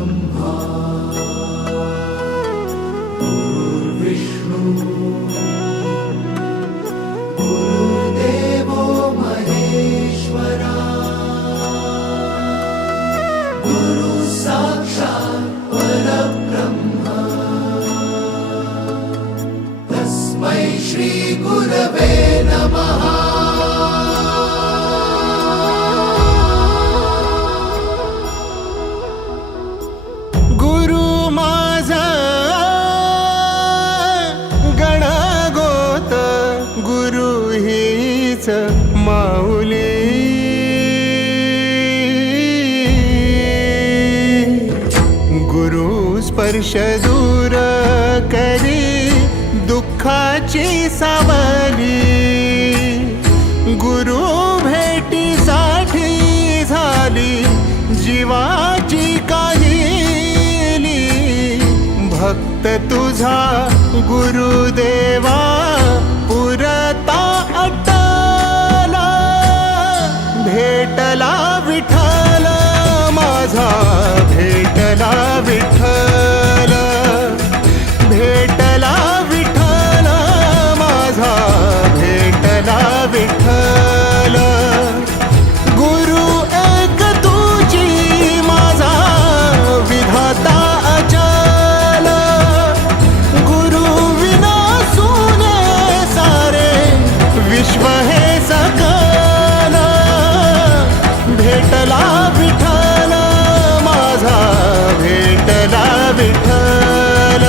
ब्रह्मा गुरुर्विष्णु गुरुर्देवो महेश्वरा गुरु साक्षात् परब्रह्म तस्मै श्री गुरवे नमः। माऊली गुरु स्पर्श दूर करी दुःखाची सावली गुरु भेटीसाठी झाली जीवाची काहिली भक्त तुझा गुरुदेवा पुरता भेटला विठ्ठल माझा भेटला विठ्ठल भेटला विठ्ठल माझा भेटला विठ्ठल गुरु एक तुझी माझा विधाता अचल गुरु विना सुने सारे विश्व हे सकल भेटला विठ्ठल माझा भेटला विठ्ठल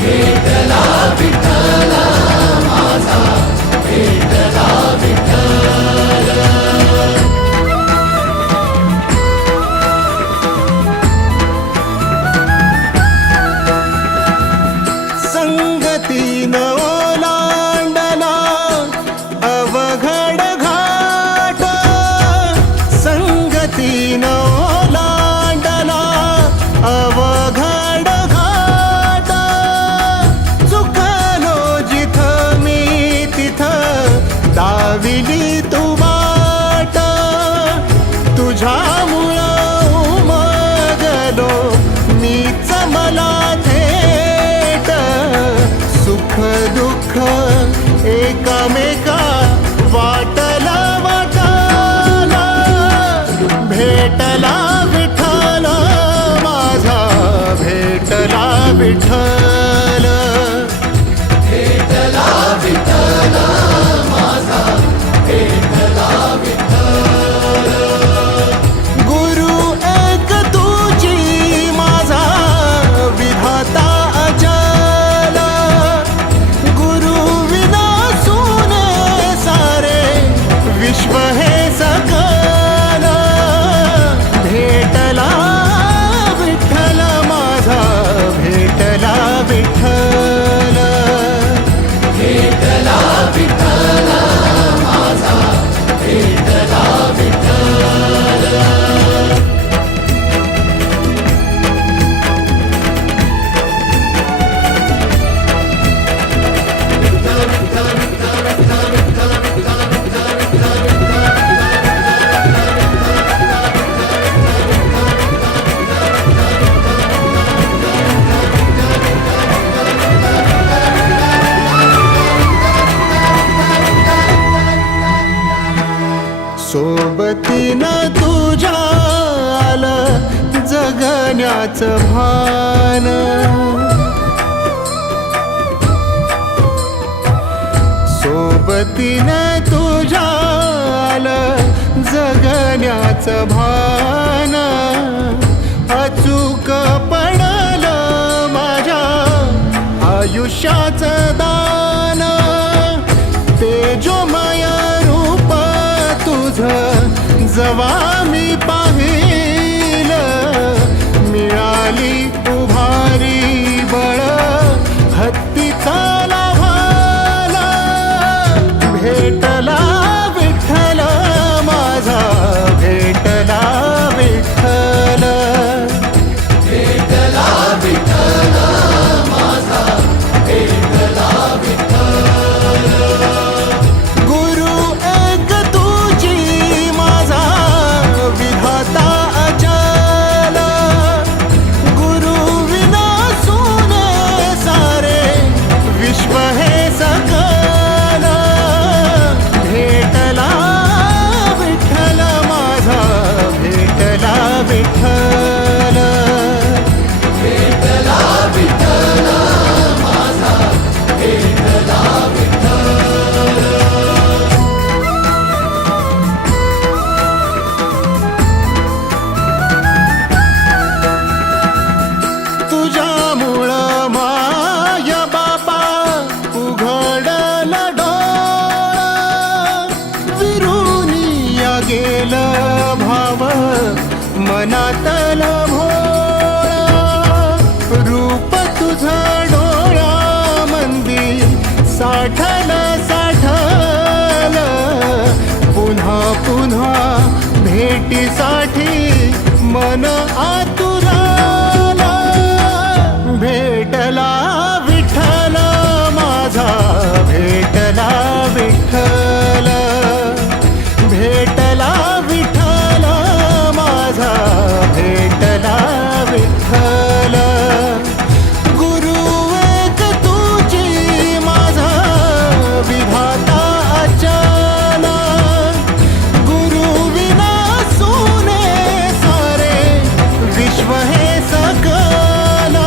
भेटला विठ्ठल माझा भेटला विठ्ठल। संगतीन ओलांडला अवघड घाट संगतीन ओलांडला अवघड घाट चुकलो जिथं मी तिथं दाविली तू वाट तुझ्यामुळं उमगलो मीच मला थेट सुख दुःख एकामेका वाटला वाटला भेटला विठ्ठल माझा भेटला विठ्ठल भेटला विठ्ठल माझा भेटला विठ्ठल गुरु एक तुझी माझा विधाता अचल गुरु विना सुने सारे विश्व हे सकल भेटला विठ्ठल माझा भेटला विठ्ठल भेटला विठ्ठल माझा भेटला विठ्ठल। सोबतीनं तुझ्या आलं जगण्याचं भान सोबतीनं तुझ्या आलं जगण्याचं भान अचूक पडलं माझ्या आयुष्याचं दान तेजोमय रूप तुझं जवा मी पाहिलं मिळाली उभारी बळ हत्तीचा लाभाला भेटला विठ्ठल माझा भेटला विठ्ठल भेटला विठ्ठल माझा भेटला विठ्ठल गुरु एक तुझी माझा मनातला भोळा रूप तुझं डोळ्यामंदी साठल साठल पुन्हा पुन्हा भेटीसाठी मन आतुराला भेटला विठ्ठल माझा भेटला विठ्ठल भेटला विठ्ठल माझा भेटला विठ्ठल गुरु एक तुझी माझा विधाता अचल गुरु विना सुने सारे विश्व हे सकल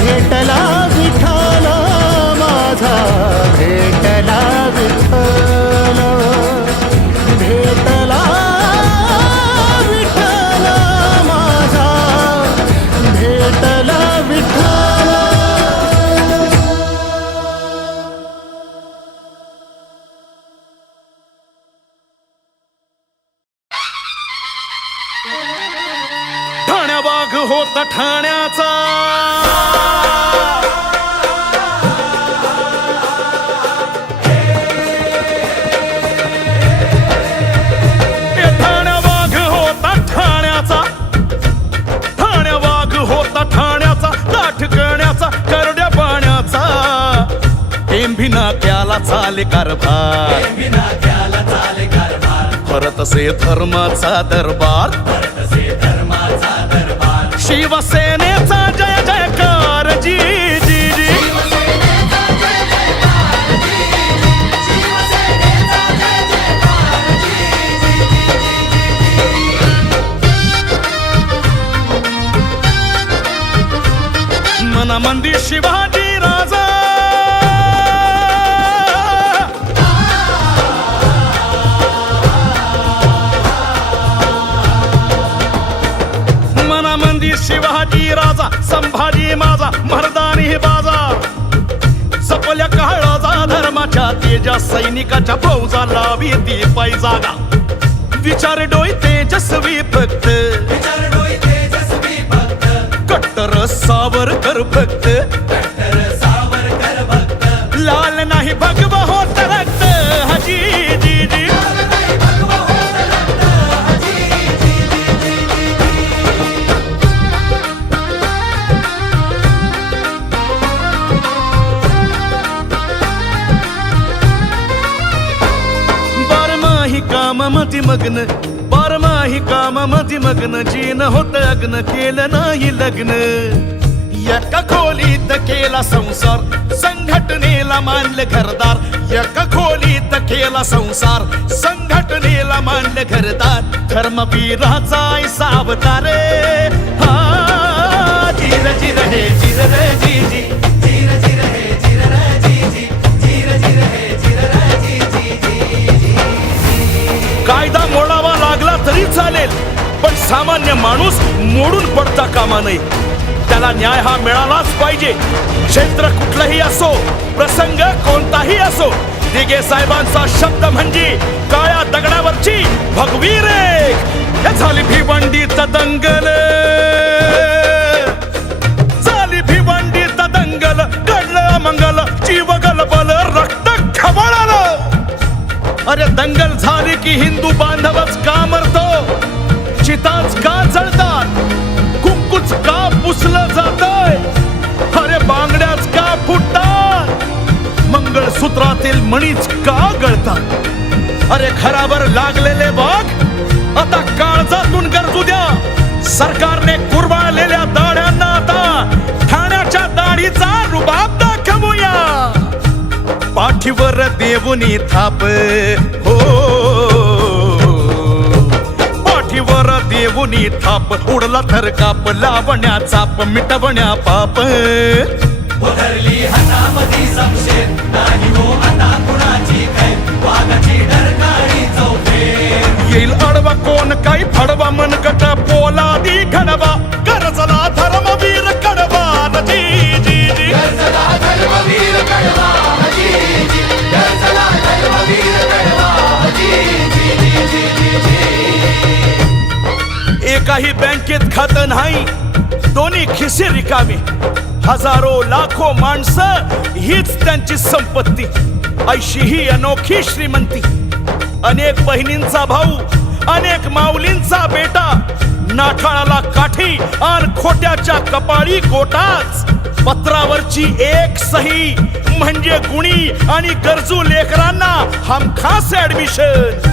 भेटला विठ्ठल माझा भेटला विठ्ठल भेटला विठ्ठल माझा भेटला विठ्ठल ठाण्या वाघ होता ठाण्याचा ठाण्या वाघ होता ठाण्याचा ठाण्या वाघ होता ठाण्याचा लाठ करण्याचा करड्या पाण्याचा टेंभी नाक्याला चाले कारभार भरत से धर्माचा दरबार शिवसेनेचा जय जयकार जी जी जी मनामंदी शिवाजी राजा मनामंदी शिवाजी राजा संभाजी माझा मर्दानी बाजा जपल्या काळाचा धर्माच्या तेजा सैनिकाच्या फौजा लावी ती पैजागा विचार डोई तेजस्वी भक्त कट्टर सावरकर भक्त लाल नाही भगवा होत रक्त हजी जी जी बारमाही कामामध्ये मग्न बारमाही कामामध्ये मग्न जीन होत अग्न केलं नाही लग्न एका खोलीत केला संसार संघटनेला मानलं घरदार एका खोलीत केला संसार संघटनेला मानलं घरदार धर्मवीराचा ऐसा अवतार हा जिर जिर हे जिर रे जी जी जिर जिर हे जिर रे जी जी जिर जिर हे जिर रे जी जी कायदा मोडावा लागला तरी चालेल पण सामान्य माणूस मोडून पडता कामा नये त्याला न्याय हा मिळालाच पाहिजे क्षेत्र कुठलंही असो प्रसंग कोणताही असो दिघे साहेबांचा शब्द म्हणजे काळ्या दगडावरची भगवी रेख झाली भिवंडीत दंगल झाली भिवंडीत दंगल घडलं मंगल जीव गलबल रक्त खवळलं अरे दंगल झाली की हिंदू बांधवच का मरतो चिताच का जळतात कुंकूच का पुसलं जातंय अरे बांगड्याच का फुटतात मंगळसूत्रातील मणीच का गळतात अरे खराबर लागलेले वाघ आता काळजातून गरजू द्या सरकारने कुरवाळलेल्या दाढ्यांना आता ठाण्याच्या दाढीचा रुबाब दाखवूया पाठीवर देवुनी थाप हो पाठीवर देवुनी थाप उडला थर काप लावण्या चाप मिटवण्या पाप उधरली हातामध्ये समशेर नाही हो आता कुणाची काय वाघाची डरकाळी चौफेर येईल अडवा कोण काही फडवा मनगट पोलादी घडवा गरजला धर्मवीर कडवा जी जी जी गरजला धर्मवीर कडवा जी जी गरजला धर्मवीर कडवा जी जी जी जी जी काही बँकेत खातं नाही, दोन्ही खिसे रिकामे. हजारो लाखो माणसं हीच त्यांची संपत्ती. ऐशी ही अनोखी श्रीमंती. अनेक बहिणींचा भाऊ, अनेक माऊलींचा बेटा. नाठाळाला काठी आणि खोट्याच्या कपाळी गोटाच. पत्रावरची एक सही म्हणजे गुणी आणि गरजू लेकरांना हमखास ऍडमिशन.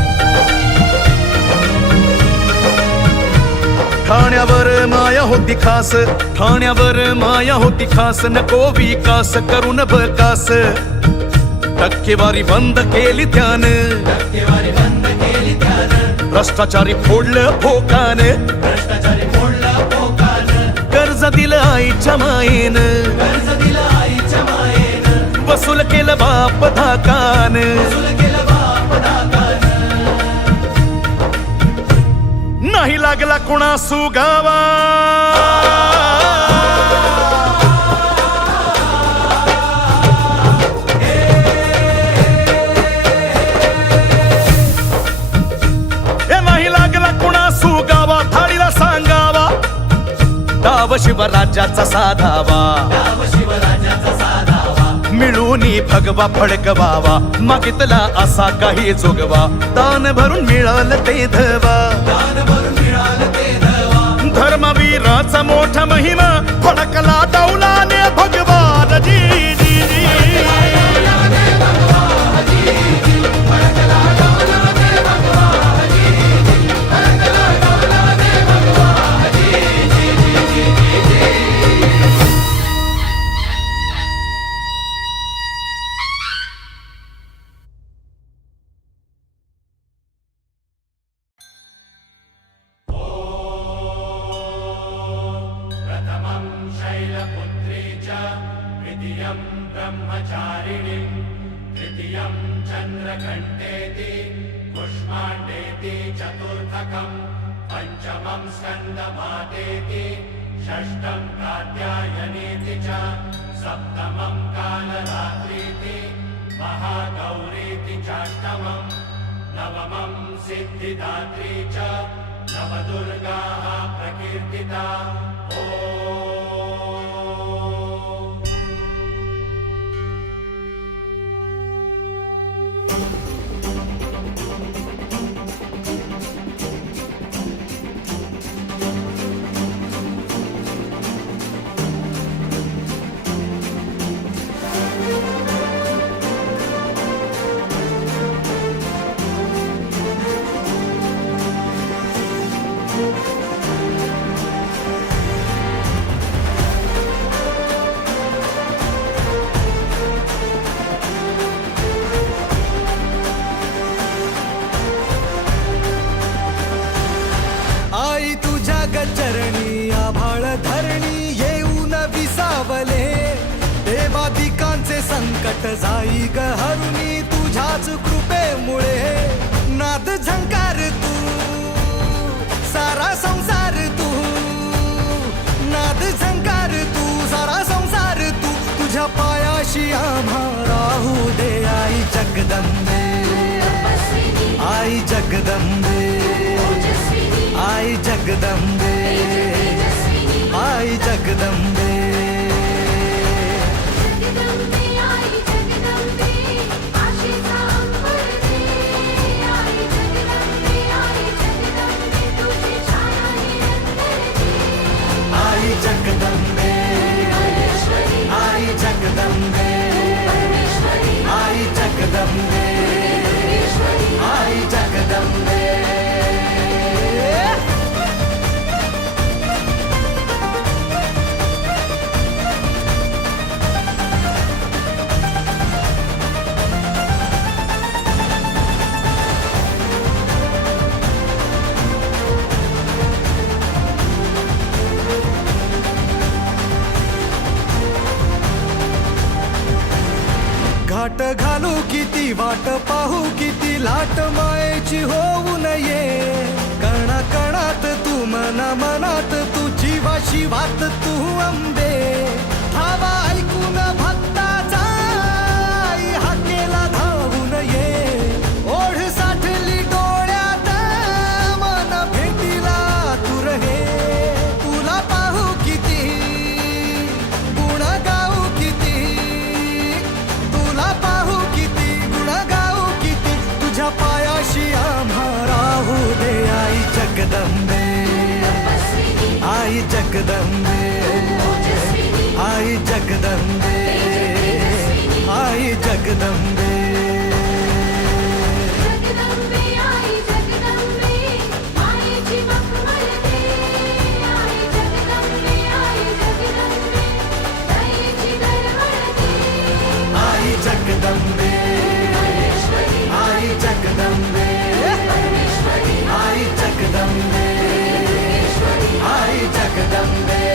ठाण्यावर माया होती खास, ठाण्यावर माया होती खास. नको विकास करून बकास, टक्केवारी बंद केली त्यानं. टक्केवारी बंद केली त्यानं. भ्रष्टाचारी फोडलं भोकान, भ्रष्टाचारी फोडलं भोकान. कर्ज दिलं आईच्या मायेनं, कर्ज दिलं आईच्या मायेनं. वसूल केलं बाप धाकान. वसूल केलं बाप दातानं. नाही लागला कुणा सुगावा, नाही लागला कुणा सुगावा. थाळीला सांगावा डाव शिवराज्याचा साधावा. डाव शिवराज्याचा साधावा. मिळूनी भगवा फडकवावा. मागितला असा काही जोगवा. दान भरून मिळालं ते धवा. दान भरून मिळालं ते धवा. धर्मवीराचा मोठा महिमा फडकला डौलाने भगवान जी जी जी. प्रथमं शैलपुत्री च द्वितीयं ब्रह्मचारिणीं तृतीयं चन्द्रघण्टेति कुष्माण्डेति चतुर्थकं पञ्चमं स्कन्दमातेति षष्ठं कात्यायनीति च सप्तमं कालरात्रीति महागौरीति चाष्टमं नवमं सिद्धिदात्री च नवदुर्गाः प्रकीर्तिता. आई तुझ्या गचरणी आभाळ धरणी येऊन विसावले. देवादिकांचे संकट जाई ग हरुणी तुझ्याच कृपेमुळे. नाद झंकार तू सारा संसार तू. नाद झंकार तू सारा संसार तू. तुझ्या पायाशी आम्हा राहू दे आई जगदंबे. आई जगदंबे. आई जगदंबे. आई जगदंबे. आई जगदंबे. आई जगदंबे. आई जगदंबे. आई जगदंबे. घाट घालू किती वाट पाहू किती लाट मायेची होऊ नये. कणा कणात तू मना मनात तू जीवा शिवात तू अंबे. धावा ऐकून भक्ताचा आई हाकेला धावून ये. ओढ साठली डोळ्यात मन भेटीला तू रहे. पायाशी आम्हा राहू दे आई जगदंबे आई जगदंबे आई जगदंबे आई जगदंबे जगदंबे आई जगदंबे आई जगदंबे आई जगदंबे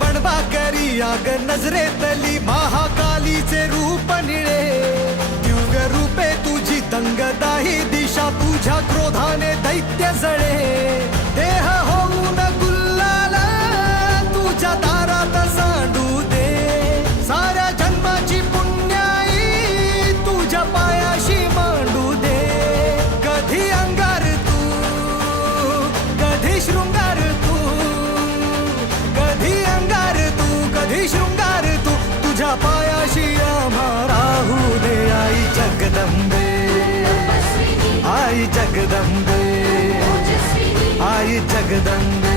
बनवा करी आग नजरेतली महाकालीचे रूप निळे दिव्य रूपे तुझी तंगदाही दिशा तुझ्या क्रोधाने दैत्य जळे देह होऊन गुल्लाल तुझ्या दारात सांडू दे साऱ्या जन्माची पुण्याई तुझ्या पायाशी मांडू दे कधी अंगार तू कधी शृंगार तू कधी अंगार तू कधी शृंगार तू तुझ्या पायाशी आम्हा राहू दे आई जगदंबे आई जगदंबे आई जगदंबे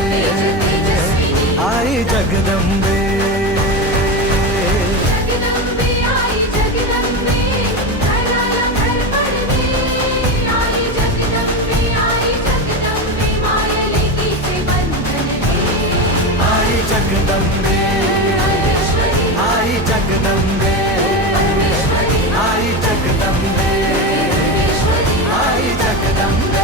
आई जगदंबे जगदंबे आई जगदंबे आई जगदंबे आई जगदंबे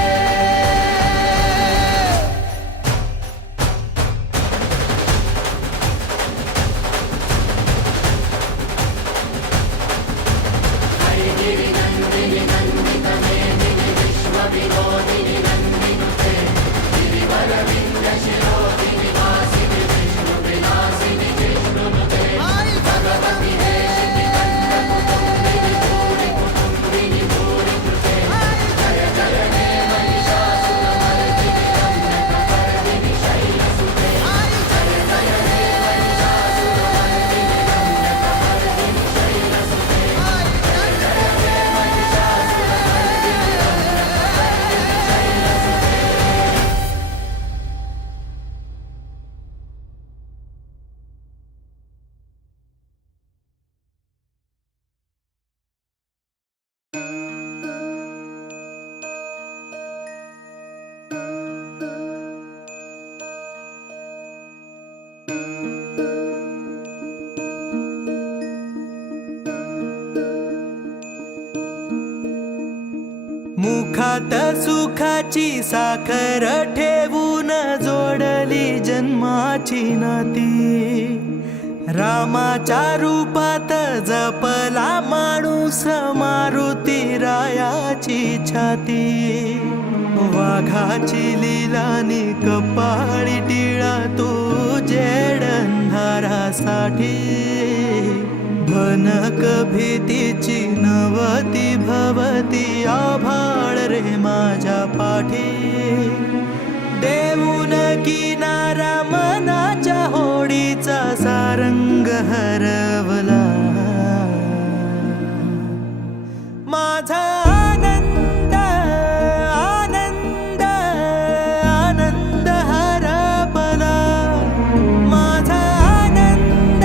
मुखात सुखाची साखर ठेवून जोडली जन्माची नाती रामाच्या रूपात जपला माणूस मारुती रायाची छाती वाघाची लीलानी कपाळी टिळा तू जेड अंधारासाठी भनक भीतीची नवती भवती आभाळ रे माझ्या पाठी देऊन किनारा मनाच्या होडीचा सारंग हरवला माझा आनंद आनंद आनंद हरपला माझा आनंद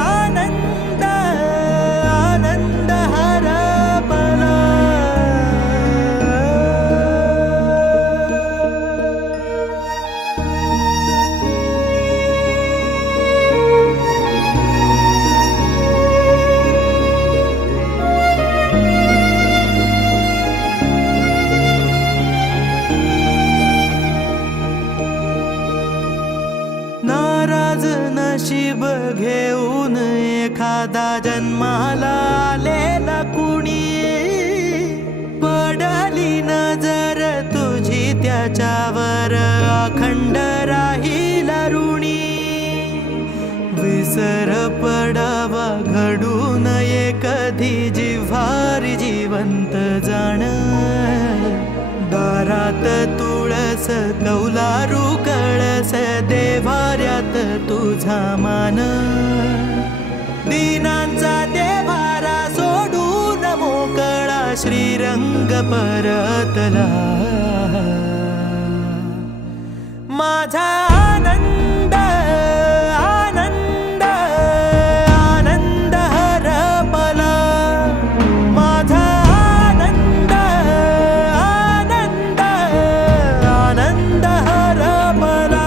आनंद आनंद हरपला नशीब घेऊन एखादा जन्माला आलेला कुणी पडली नजर तुझी त्याच्यावर अखंड राहील ऋणी विसर पडावा घडू नये कधी जिव्हारी जिवंत जाण दारात तुळस कौलारू कळस देवाऱ्यात तुझा मान दीनांचा देवारा सोडून मोकळा श्रीरंग परतला माझा आनंद आनंद आनंद हरपला माझा आनंद आनंद आनंद हरपला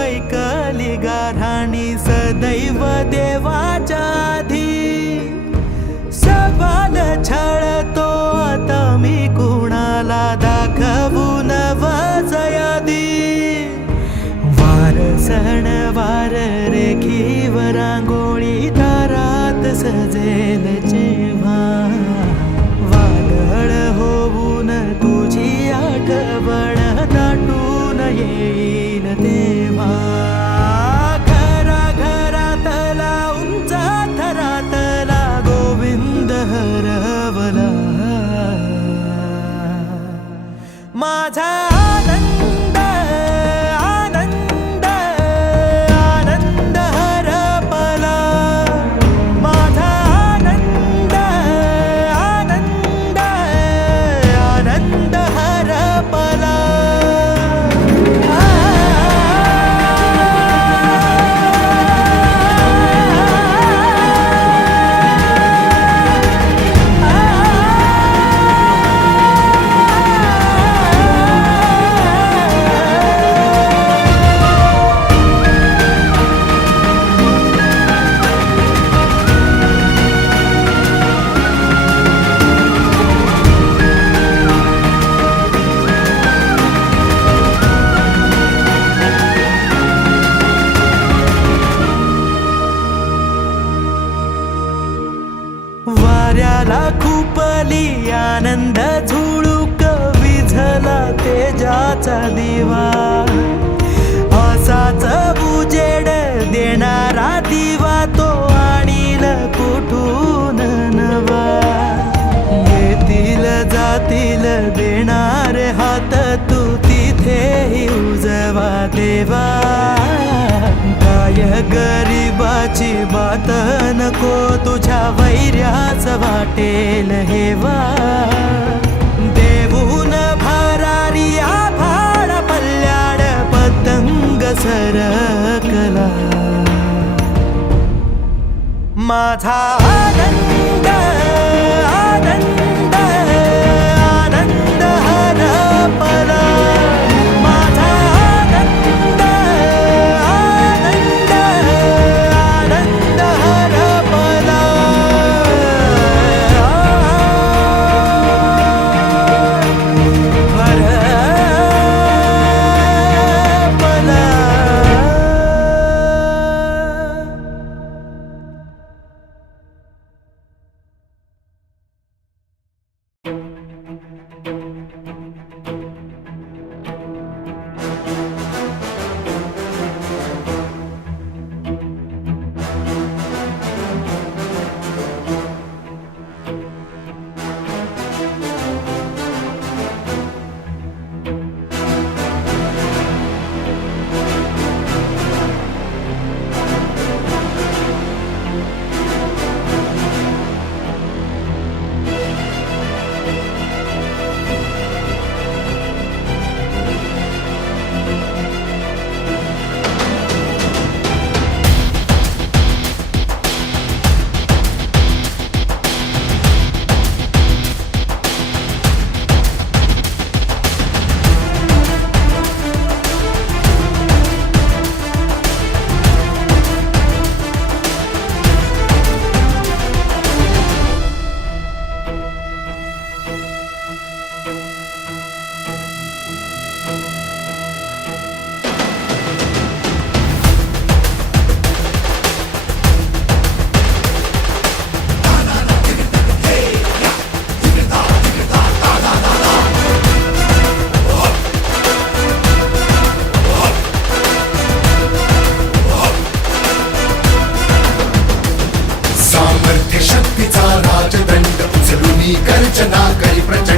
ऐकली गाराणी सदैव देवाच्या आधी सवाल छळतो आता मी कुणाला दाखवून वजयादी वार सणवार रेखीवर रांगोळी दारात सजेल जेव्हा वादळ होऊन तुझी आठवण दाटून येईल तेव्हा घरा घरातला उंच थरातला गोविंद हरवला माझा आनंद आनंद आनंद हरपला माझा आनंद आनंद आनंद हरपला वाऱ्याला खुपली आनंद झुळूक विझला तेजाचा दिवा असाच उजेड देणारा दिवा तो आणील कुठून नवा येतील जातील देणार हात तू तिथेही उजवा देवा काय गरीबाची बात नको तुझ्या वैर्याच वाटेल हेवा देऊन भरारी आभाळ पल्ल्याड पतंग सरकला माझा आनंद राजदंड उचलून गर्जना करी प्रचंड